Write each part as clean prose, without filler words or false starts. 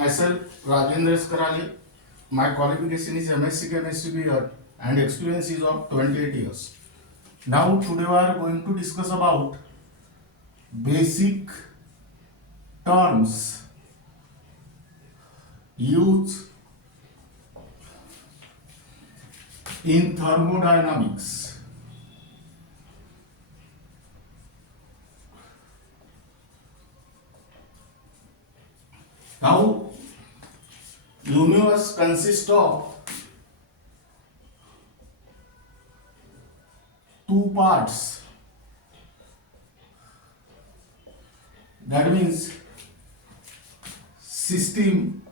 Myself, Rajendra S. Karale. My qualification is MSc Chemistry year and experience is of 28 years. Now, today we are going to discuss about basic terms used in thermodynamics. Now, universe consists of two parts. That means system,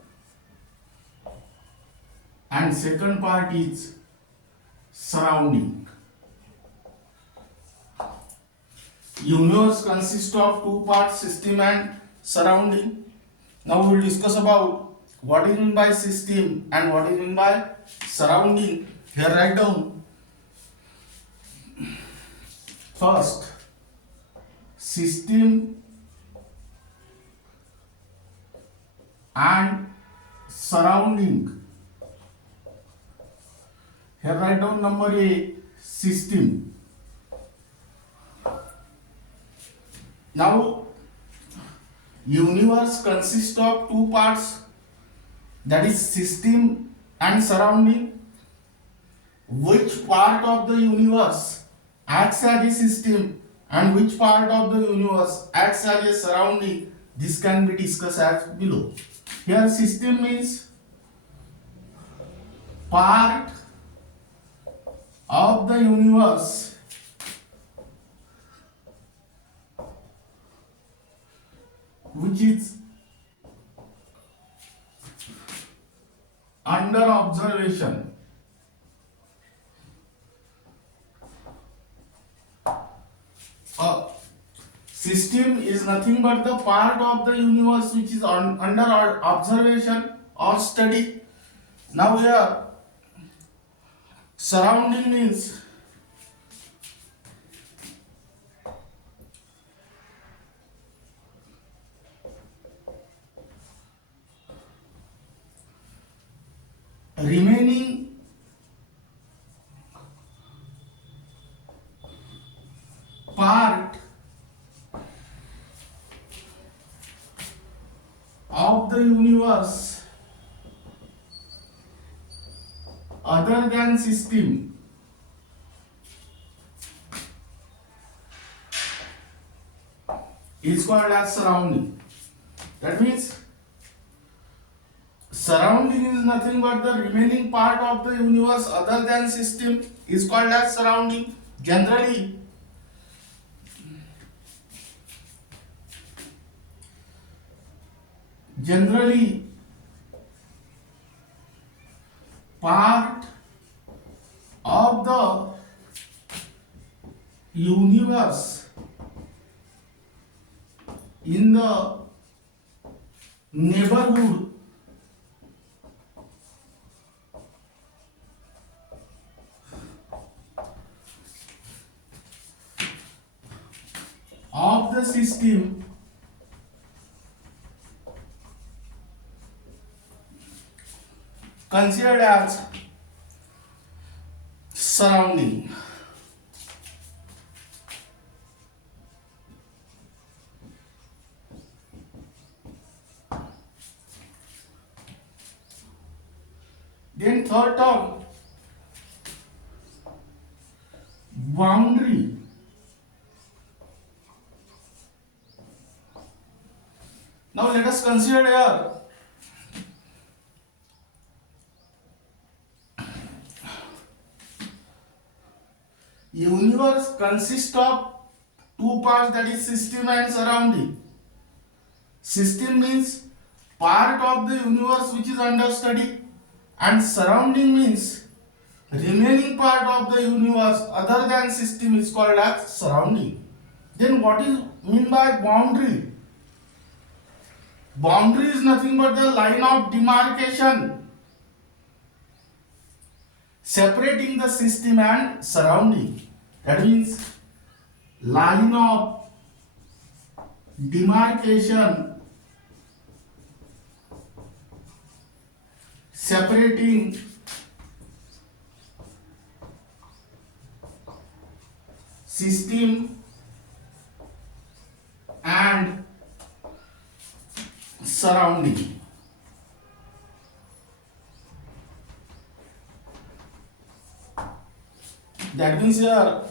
and second part is surrounding. Universe consists of two parts, system and surrounding. Now we will discuss about what is meant by system and what is meant by surrounding. Here write down. First, system and surrounding. Here write down number A, system. Now, universe consists of two parts, that is system and surrounding. Which part of the universe acts as a system and which part of the universe acts as a surrounding, this can be discussed as below. Here system means part of the universe which is under observation. System is nothing but the part of the universe which is under observation or study. Now here surrounding means remaining part of the universe other than system is called as surrounding. That means surrounding is nothing but the remaining part of the universe other than system is called as surrounding. Generally part of the universe in the neighborhood of the system considered as surrounding. Then third term, boundary. Now let us consider here universe consists of two parts, that is system and surrounding. System means part of the universe which is under study, and surrounding means remaining part of the universe other than system is called as surrounding. Then what is meant by boundary? Boundary is nothing but the line of demarcation separating the system and surrounding. That means line of demarcation separating system and surrounding. That means here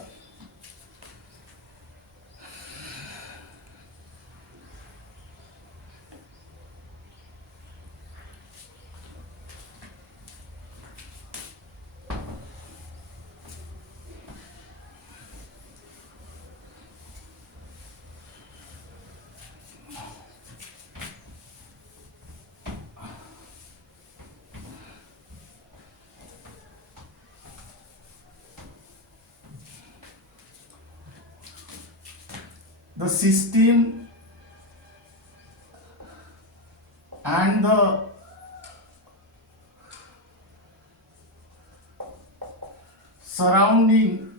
the system and the surrounding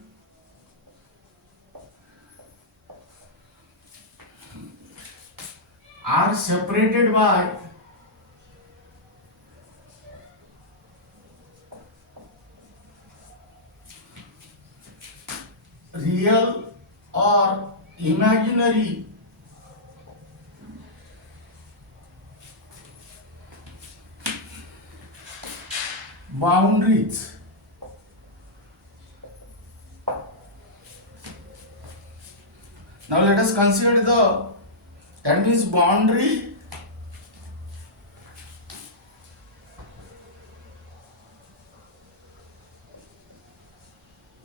are separated by real or imaginary boundaries. Now let us consider that means boundary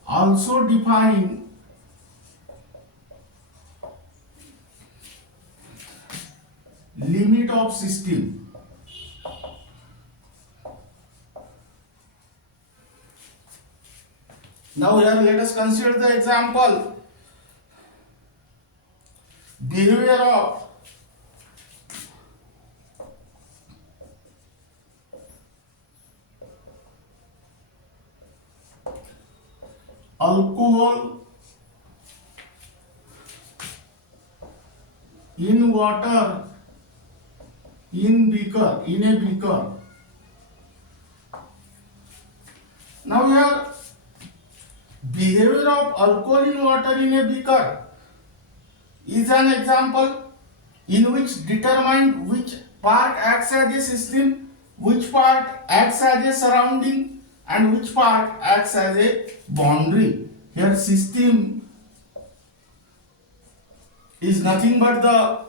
also define limit of system. Now here let us consider the example behavior of alcohol in water in a beaker. Now here behavior of alcohol in water in a beaker is an example in which determine which part acts as a system, which part acts as a surrounding, and which part acts as a boundary. Here system is nothing but the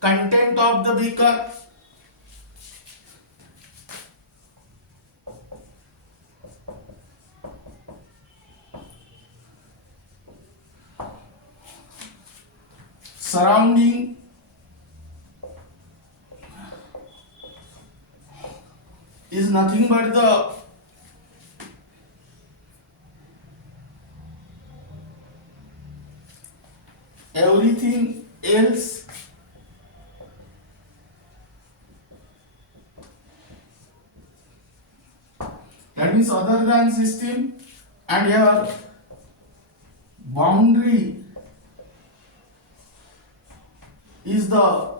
content of the beaker. Surrounding is nothing but the everything else that means other than system, and here boundary is the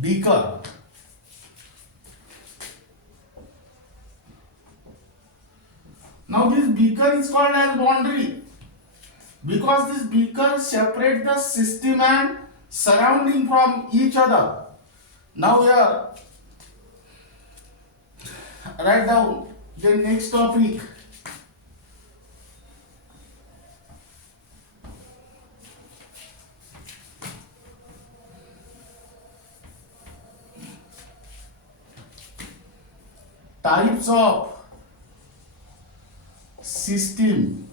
beaker. Now this beaker is called as boundary because this beaker separates the system and surrounding from each other. Now here write down the next topic. Types of system.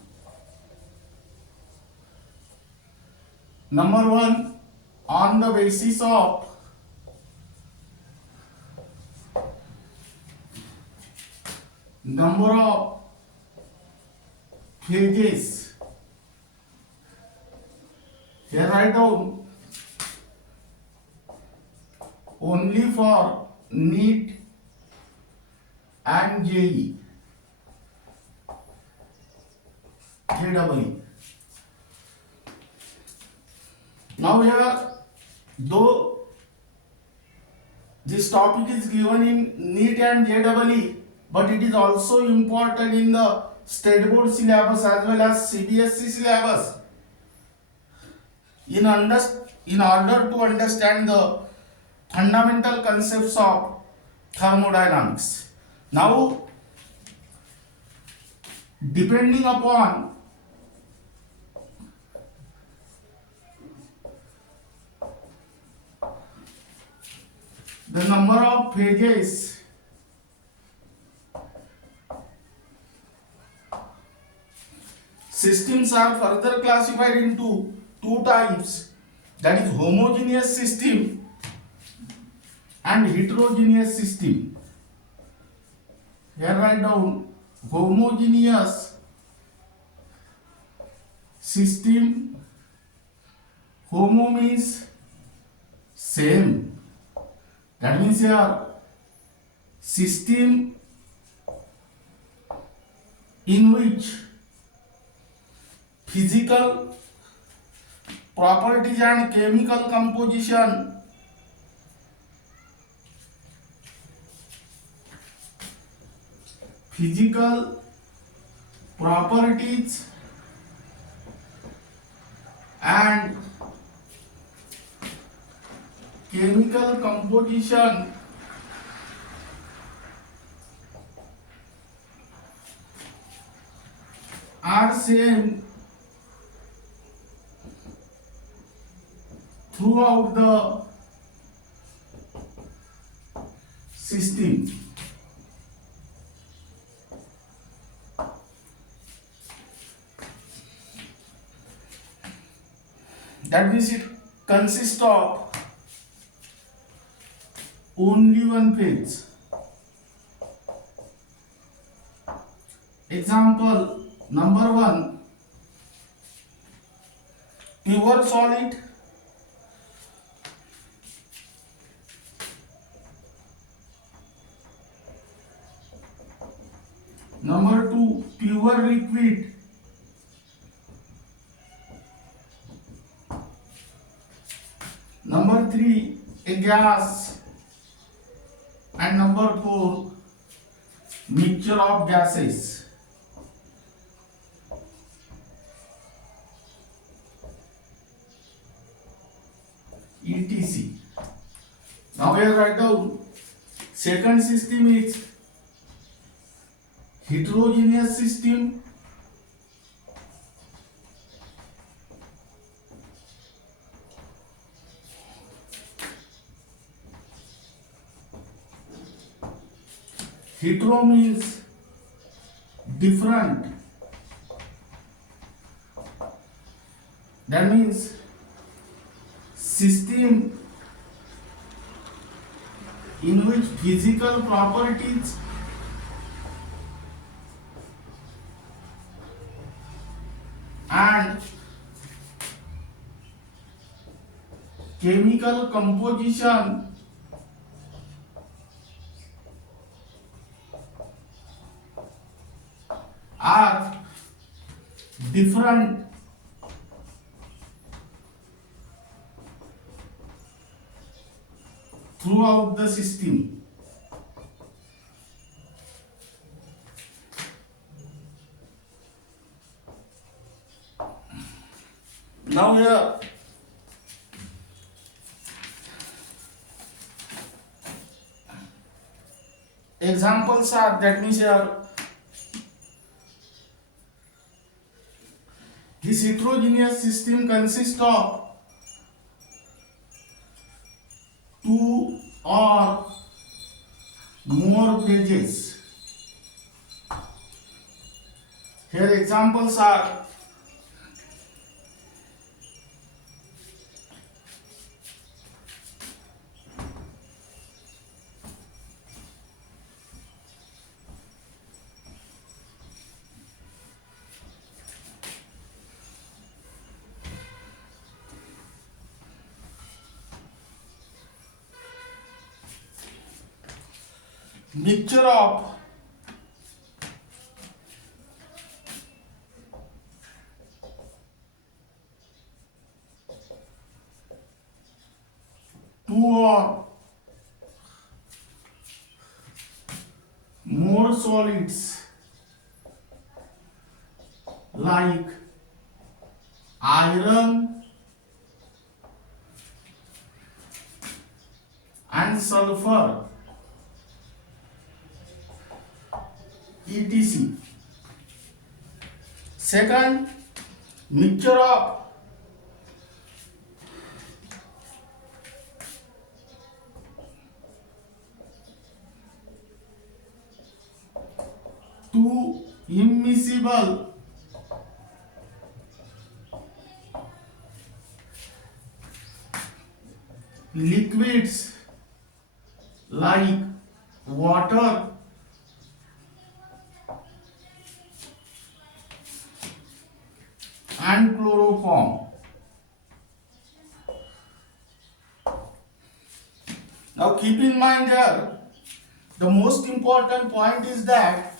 Number one, on the basis of number of phases. Here write down only for NEET and JEE. JEE. Now here though This topic is given in NEET and JEE, but it is also important in the State Board syllabus as well as CBSE syllabus. In order to understand the fundamental concepts of thermodynamics. Now, depending upon the number of phases systems are further classified into two types, that is homogeneous system and heterogeneous system. Here write down homogeneous system. Homo means same. That means here system in which physical properties and chemical composition physical properties and chemical composition are same throughout the system. That means it consists of only one phase. Example number 1, pure solid. Number 2, pure liquid. Number 3, a gas. And number 4, mixture of gases. etc. Now here write down second system is heterogeneous system. Hetero means different. That means system in which physical properties and chemical composition are different throughout the system. Now here examples are, that means here this heterogeneous system consists of two or more phases. Here examples are mixture of two or solids like iron and sulfur, etc. Second, mixture of two immiscible liquids like water and chloroform. Now keep in mind here, the most important point is that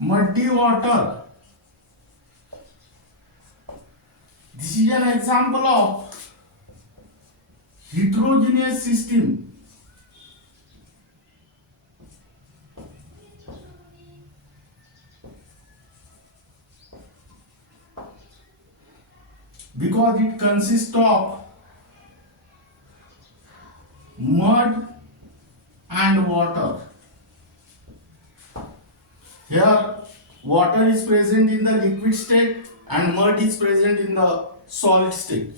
muddy water, this is an example of heterogeneous system. Because it consists of mud and water. Here water is present in the liquid state and mud is present in the solid state.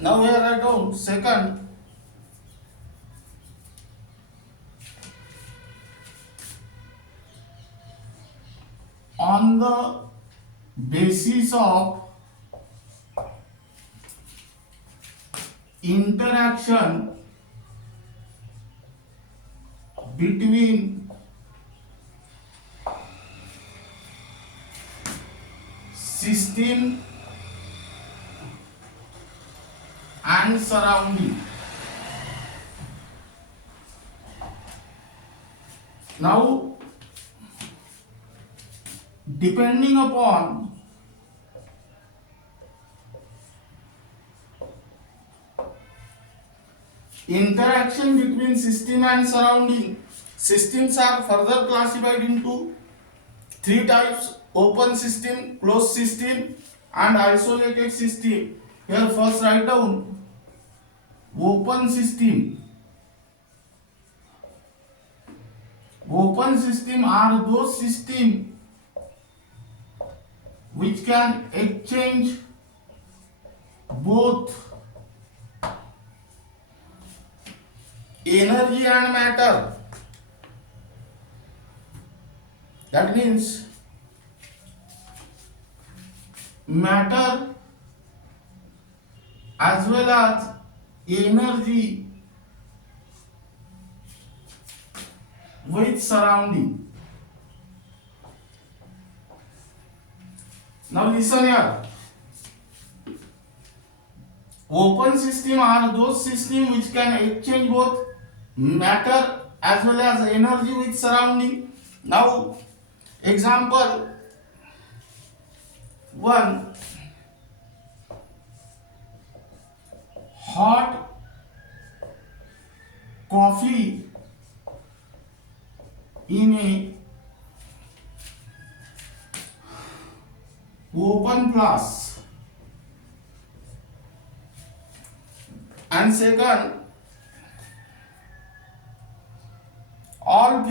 Now here I do second, on the basis of interaction between system and surrounding. Now, depending upon interaction between system and surrounding, systems are further classified into three types: open system, closed system and isolated system. Here first write down open system. Open system are those systems which can exchange both energy and matter. That means matter as well as energy with surrounding. Now listen here. Open system are those systems which can exchange both matter as well as energy with surrounding. Now example 1, hot coffee in a open flask, and second, all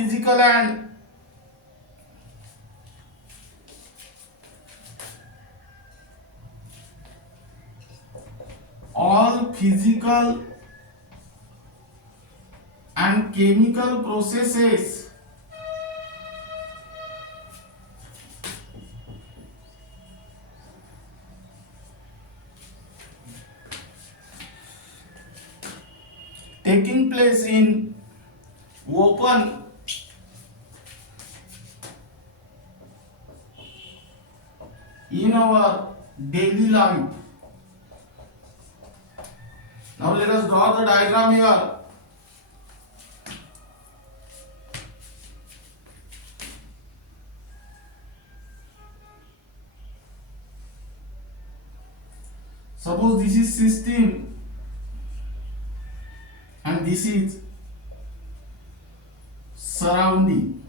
physical and chemical processes taking place in open in our daily life. Now let us draw the diagram here. Suppose this is system and this is surrounding.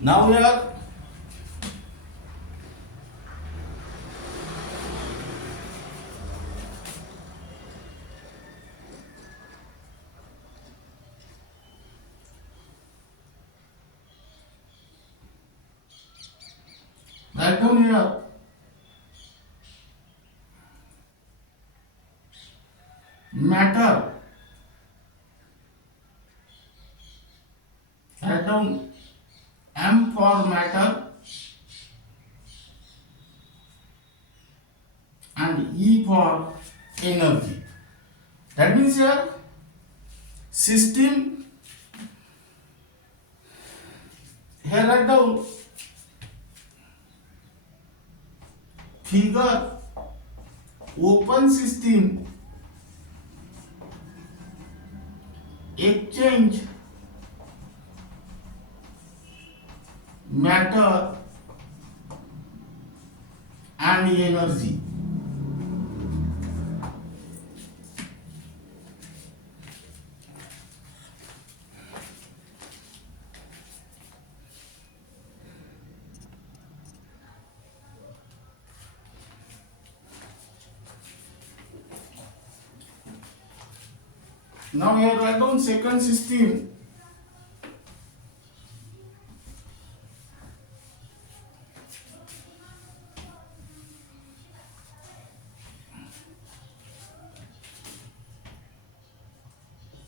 Now here write down here matter. Write down M for matter and E for energy. That means here system, here write down figure open system exchange matter and energy. Now here write down second system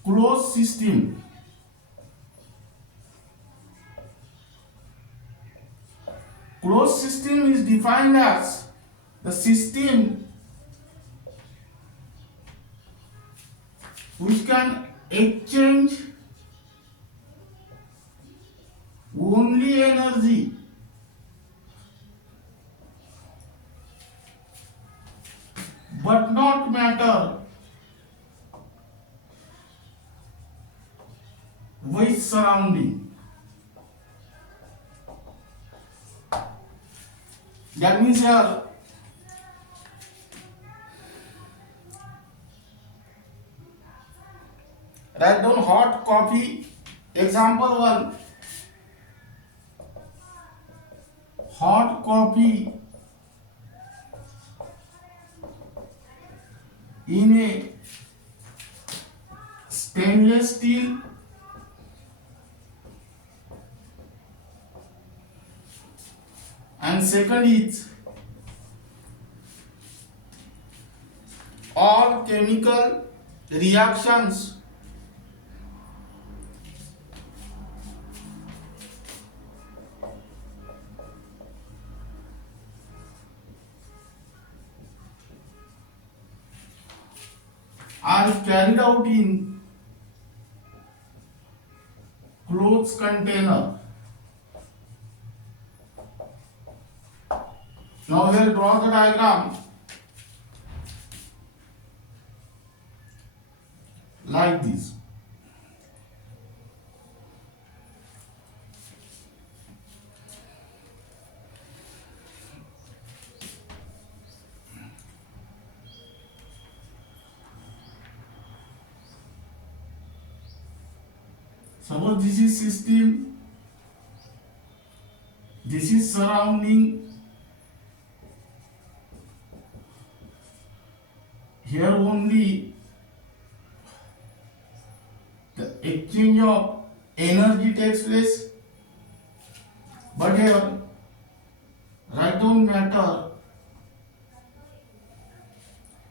closed system. Closed system is defined as the system which can exchange only energy but not matter with surrounding. That means here write down hot coffee. Example 1. Hot coffee in a stainless steel and second is all chemical reactions are carried out in closed container. Now here draw the diagram like this. Suppose this is system, this is surrounding, here only the exchange of energy takes place, but here write down matter,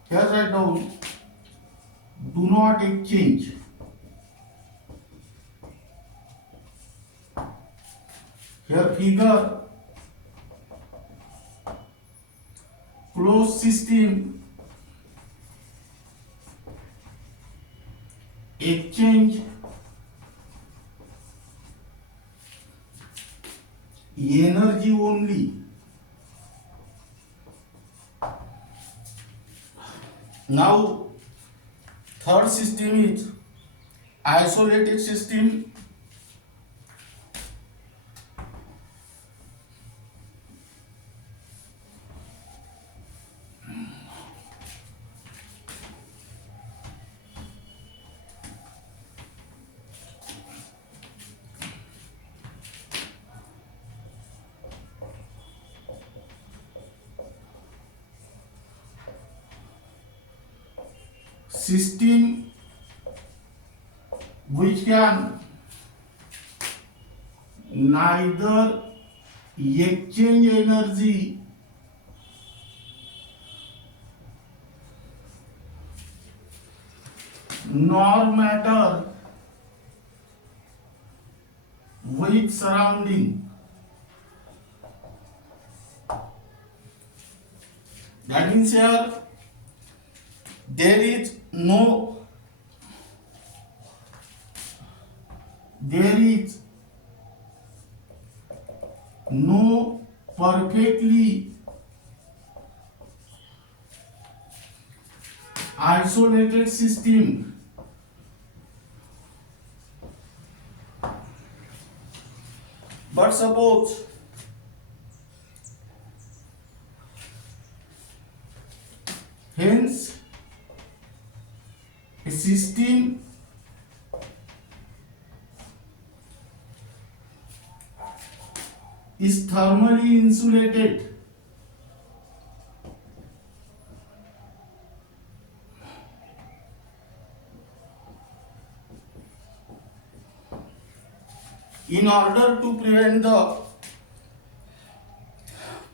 here write down do not exchange. Here figure closed system energy only. Now third system is isolated system. System which can neither exchange energy nor matter with surrounding. That means here there is no perfectly isolated system. But suppose hence a system is thermally insulated. In order to prevent the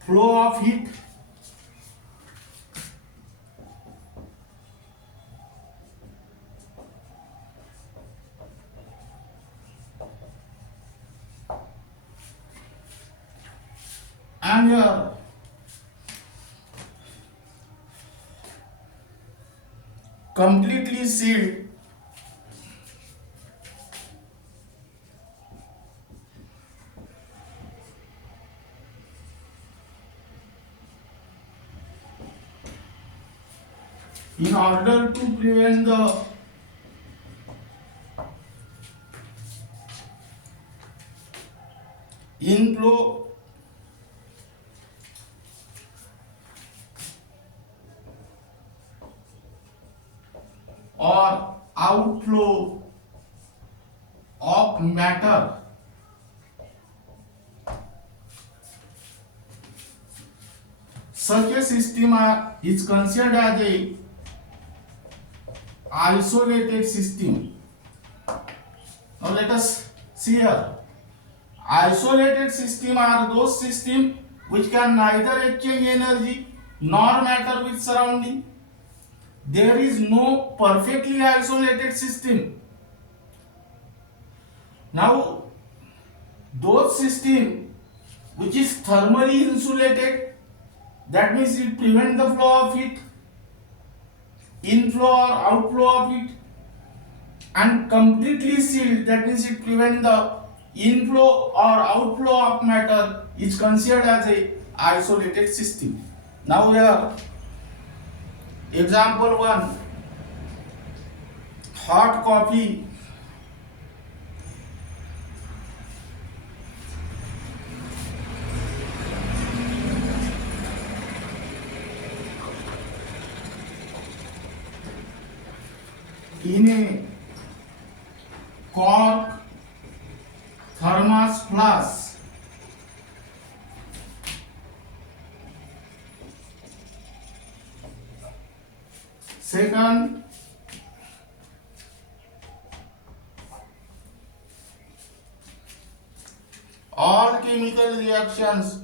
flow of heat, and here completely sealed in order to prevent the inflow or outflow of matter, such a system is considered as a isolated system. Now let us see here. Isolated system are those systems which can neither exchange energy nor matter with surrounding. There is no perfectly isolated system. Now those system which is thermally insulated, that means it prevents the flow of heat, inflow or outflow of heat, and completely sealed, that means it prevents the inflow or outflow of matter, is considered as a isolated system. Now here example 1, hot coffee in a cork thermos flask. Second, all chemical reactions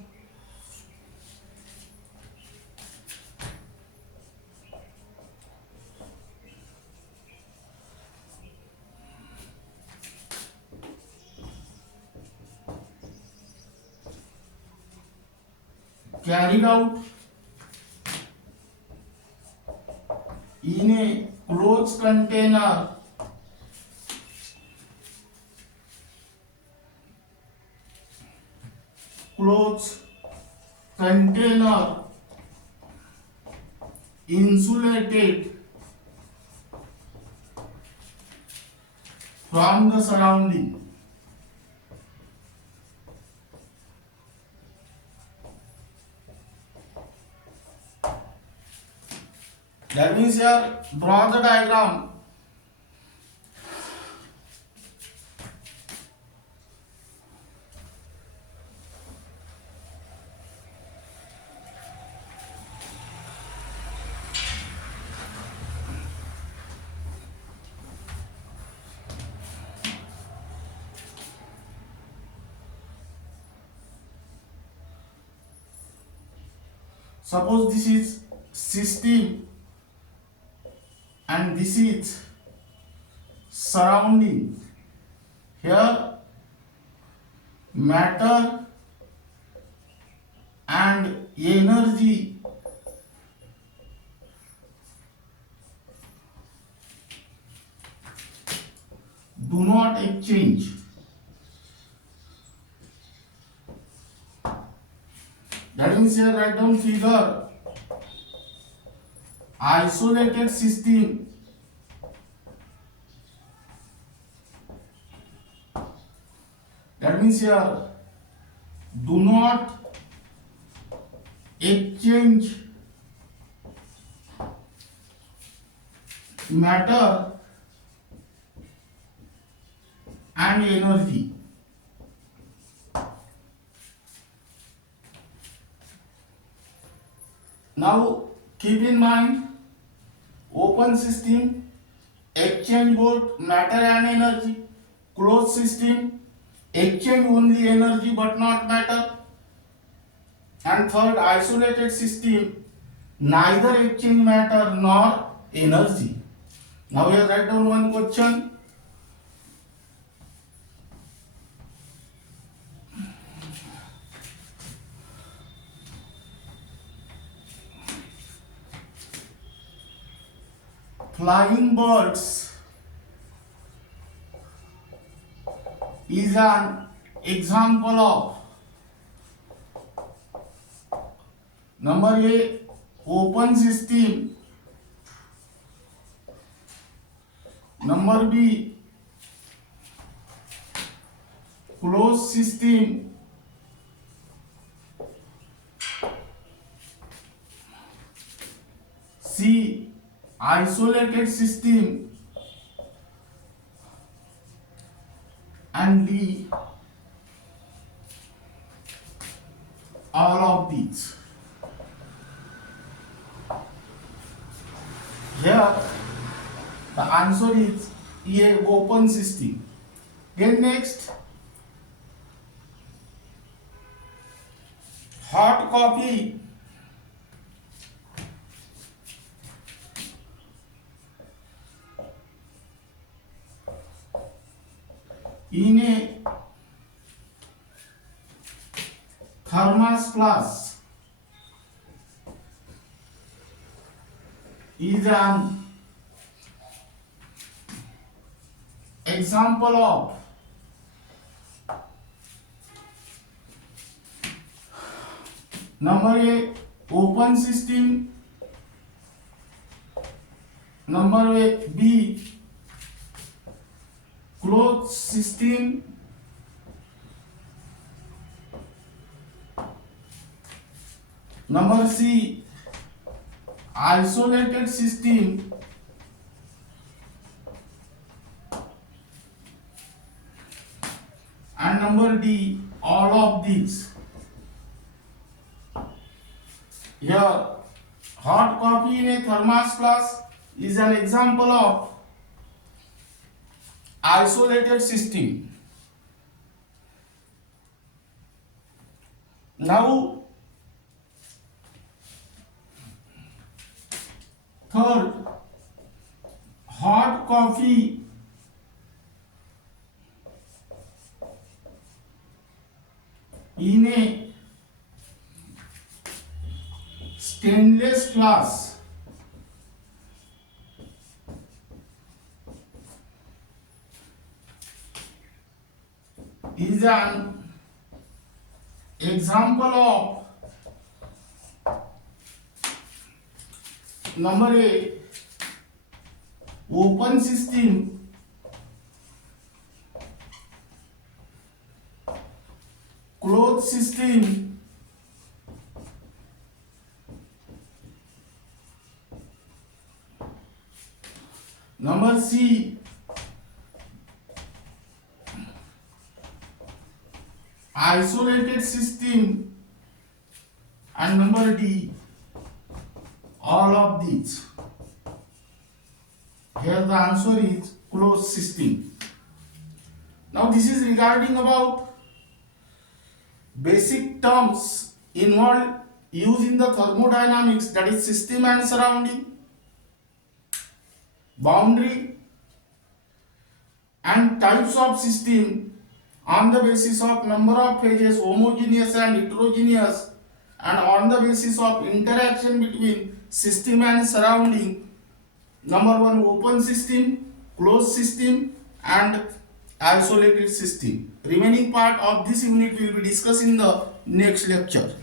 carried out in a closed container closed container insulated from the surrounding. That means here draw the diagram. Suppose this is system and this is surrounding. Here matter and energy do not exchange. That means here write down figure. Isolated system that means here do not exchange matter and energy. Now keep in mind, open system exchange both matter and energy, closed system exchange only energy but not matter, and third isolated system neither exchange matter nor energy. Now here write down one question. Flying birds is an example of number A open system, number B closed system, C isolated system, and D all of these. Here the answer is A open system. Then next, hot coffee in a thermos flask is an example of number A open system, number A B closed system, number C isolated system, and number D all of these. Here hot coffee in a thermos flask is an example of isolated system. Now third, hot coffee in a stainless glass is an Example of number A, open system, closed system, number C, isolated system, and number D, all of these. Here the answer is closed system. Now this is regarding about basic terms involved used in the thermodynamics, that is system and surrounding, boundary, and types of system on the basis of number of phases, homogeneous and heterogeneous, and on the basis of interaction between system and surrounding. Number 1, open system, closed system, and isolated system. Remaining part of this unit will be discussed in the next lecture.